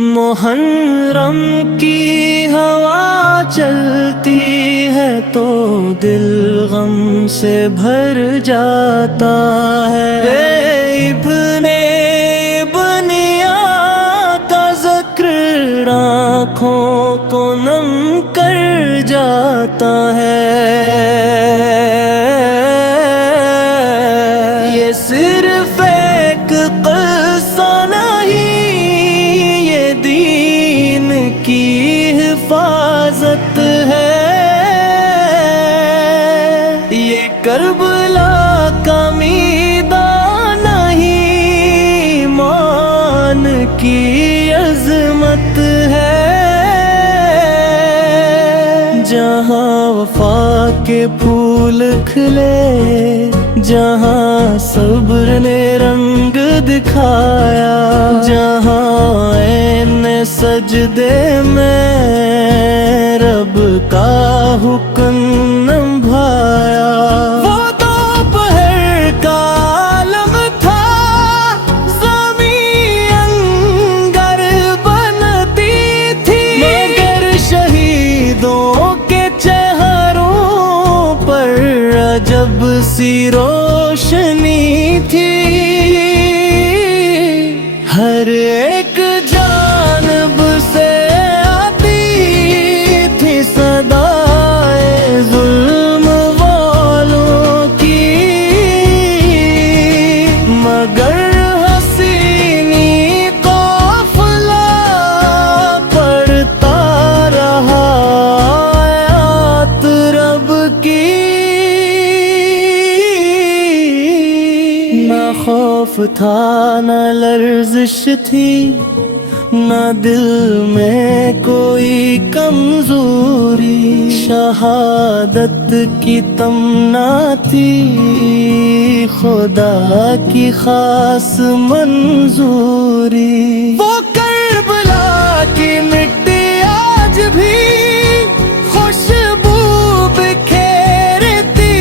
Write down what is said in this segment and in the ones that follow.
محرم کی ہوا چلتی ہے تو دل غم سے بھر جاتا ہے۔ ابن کا ذکر آنکھوں کو نم کر جاتا ہے۔ یہ صرف ایک قصہ نہیں، یہ دین کی حفاظت ہے۔ یہ کربلا کا میدان نہیں، ایمان کی عظمت ہے۔ جہاں وفا کے پھول کھلے، جہاں صبر نے رنگ دکھایا، جہاں عین سجدے میں رب کا حکم نبھایا۔ وہ دوپہر کا عالم تھا، زمین انگر بنتی تھی، مگر شہیدوں کے چہروں پر عجب سی روشنی تھی۔ ہر ایک جانب سے آتی تھی صدائے ظلم والوں کی، مگر حسینی قافلہ پڑھتا رہا آیات رب کی۔ نہ خوف تھا نہ لرزش تھی، نہ دل میں کوئی کمزوری، شہادت کی تمنا تھی، خدا کی خاص منظوری۔ وہ کربلا کی مٹی آج بھی خوشبو بکھیرتی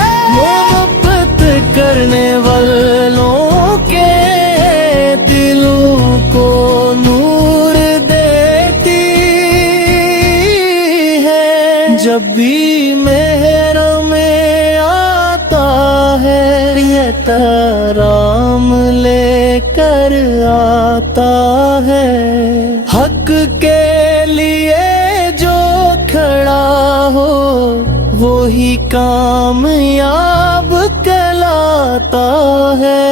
ہے، محبت کرنے والوں کے دلوں کو نور دیتی ہے۔ جب بھی محرم میں آتا ہے یہ ترام لے کر آتا ہے، حق کے لیے جو کھڑا ہو وہی کامیاب کہلاتا ہے۔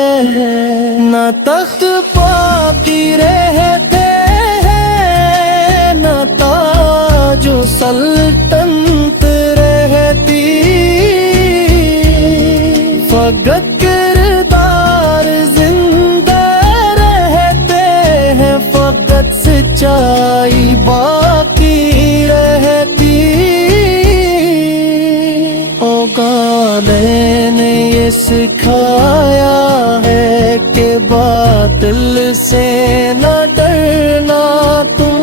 نہ تخت باقی رہتے ہیں، نہ تاج و سلطنت رہتی، فقط کردار زندہ رہتے ہیں، فقط سچائی باقی رہتی۔ اوغانے نے یہ سکھایا ہے کہ باطل سے نہ ڈرنا تم،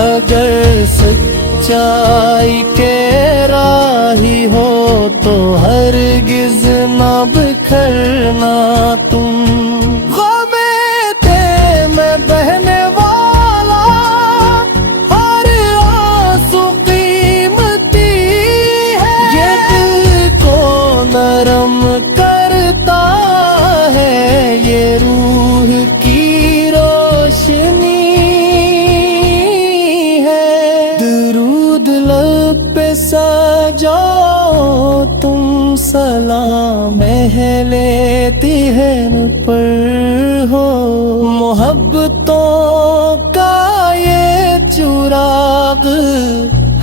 اگر سچائی کے راہی ہو تو ہرگز نہ بکھرنا تم۔ غم تھے میں بہنے والا، ہر آنسو قیمتی ہے، یہ دل کو نرم کرتا ہے، یہ روح کی روشنی ہے۔ درود لب پہ سجاؤ تم، سلام اہل تہن پر ہو، محبتوں کا یہ چراغ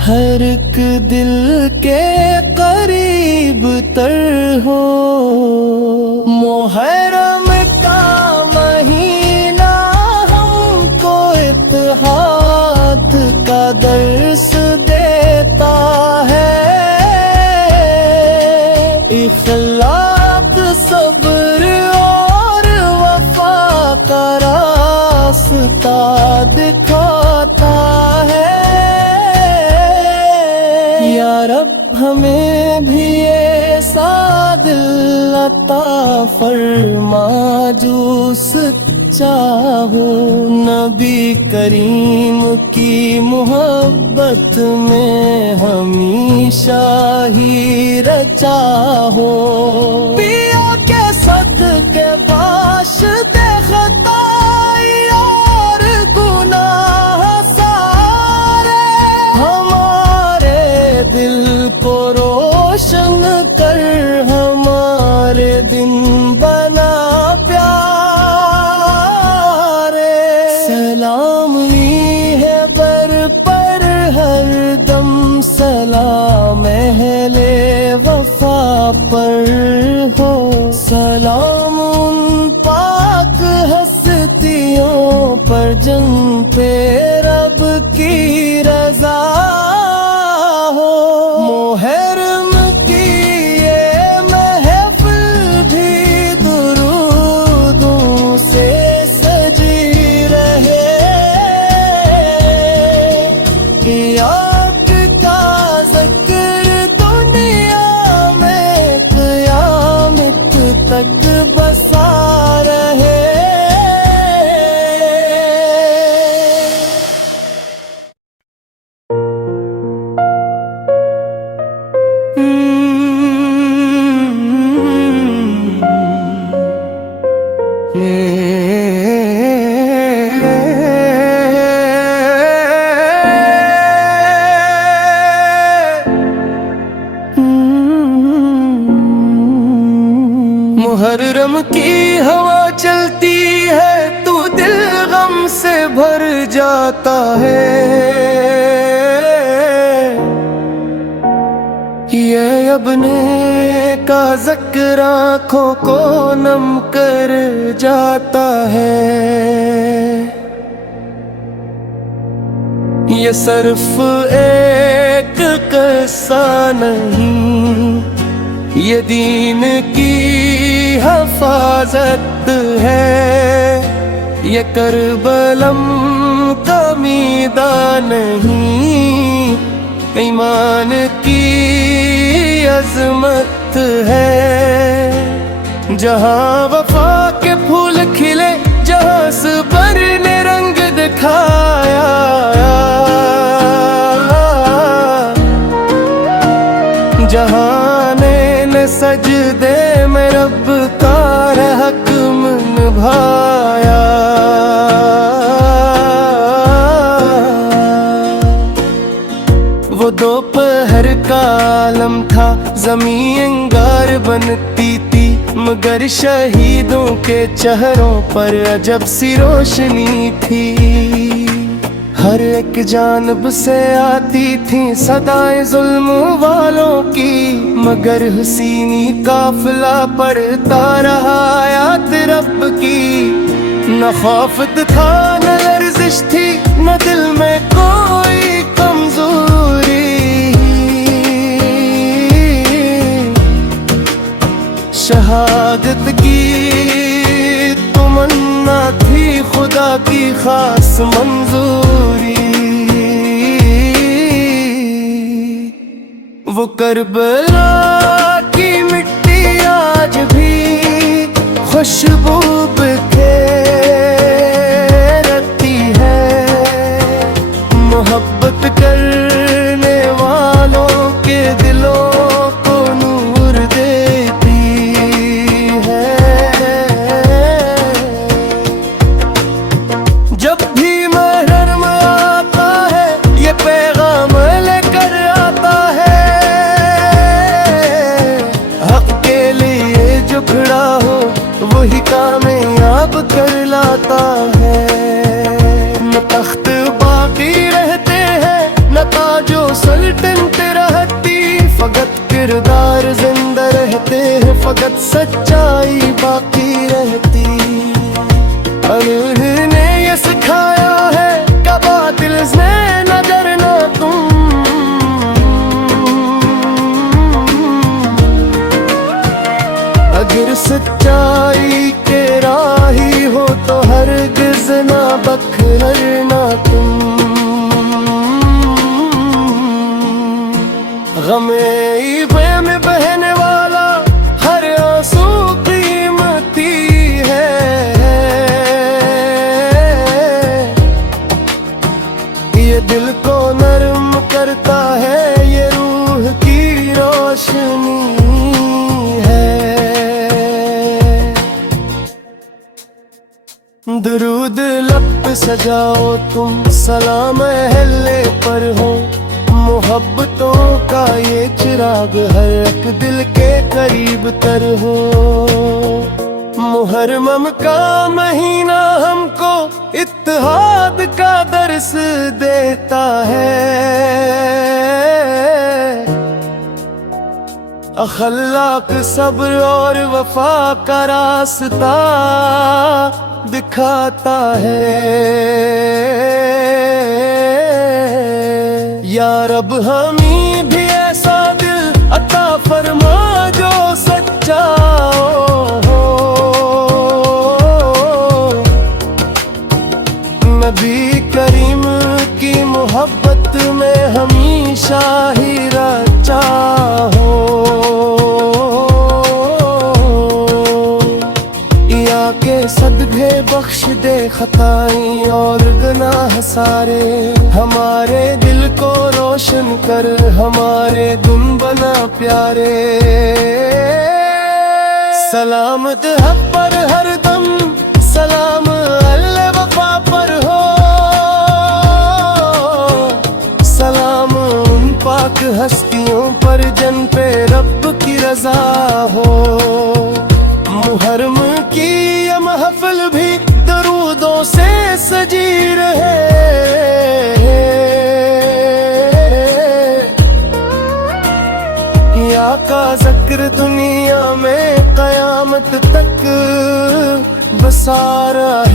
ہر ایک دل کے قریب تر ہو۔ محرم کا مہینہ ہم کو اتحاد کا درس دیتا ہے، اخلاق صبر اور وفا کا راستہ دکھاتا ہے۔ یا رب ہمیں بھی ایسا دل عطا فرما جو سچائی सच्चा हूँ, नबी करीम की मोहब्बत में हमेशा ही रचा हूँ। पिया के सदके वास्ते खताई और गुनाह सारे हमारे दिल को रोशन कर हमारे दिन बना प्यारे। सलामी है बर पर हर दम, सलाम अहले वफा पर हो। सलाम उन पाक हस्तियों पर जिन पे रब की रजा हो। मुहर्रम की ये महफिल भी दुरूदों से सजी रहे कि आपका ज़िक्र दुनिया में क़यामत तक बसा रहे। मुहर्रम की हवा चलती है, तू दिल गम से भर जाता है। ये अपने का ज़िक्र आँखों को नम कर जाता है। ये सिर्फ एक किस्सा नहीं, ये दीन की हिफाजत है। ये करबलम का मैदान नहीं, ईमान की अजमत है। जहाँ वफा के फूल खिले, जहाँ सब्र ने रंग दिखाया, जहाँ ने सजदे में रब का हक निभाया। वो दोपहर का आलम था, ज़मीं अंगार बनती थी, मगर शहीदों के चेहरों पर अजब सी रोशनी थी। हर एक जानब से आती थी सदाएं जुल्म वालों की, मगर हुसैनी काफिला पढ़ता रहा आयत रब की। न खौफ था न लर्जिश थी, न दिल में कोई कमजोरी। शहादत की तमन्ना थी, खुदा की खास मंजूरी। वो करबला की मिट्टी आज भी खुशबू बिखेरती है। मोहब्बत करने वालों के दिलों को नूर देती है। जब भी मुहर्रम आता है, ये पैगाम लेकर आता है। हक के लिए जो खड़ा हो, वही कामयाब कर लाता है। न तख्त बाकी रहते हैं, न ताजो सल्तनत रहती, फकत किरदार जिंदा रहते हैं, फकत सच्चाई बाकी रहती। अल्लाह ने ये सिखाया है कि बातिल से न डरना तुम। अगर सच्चाई के राही हो तो हरगिज़ ना बखरना तुम। गमे में बहने वाला हर आंसू कीमती है। करता है, ये रूह की रोशनी है। दरूद लब पे सजाओ तुम, सलाम अहले पर हो, मोहब्बतों का ये चिराग हर एक दिल के करीब तर हो। मुहर्रम का महीना हमको इत्तेहाद का दर्स देता है, अखलाक सब्र और वफा का रास्ता दिखाता है। या रब हमें भी ऐसा दिल अता फरमा जो सच्चा हो, नबी करीम की मोहब्बत में हमेशा ही रचा हो। या के सदक़े बख्श दे खताएं और गुनाह सारे, हमारे दिल को रोशन कर, हमारे गुम बना प्यारे। सलामत हक पर हर दम, सलाम अल्ले वफा पर हो, सलाम उन पाक हस्तियों पर जन पे रब की रजा हो। मुहर्रम की ये महफिल भी दरूदों से सजी रहे, या का ज़िक्र दुनिया में क़यामत तक बसा रहे।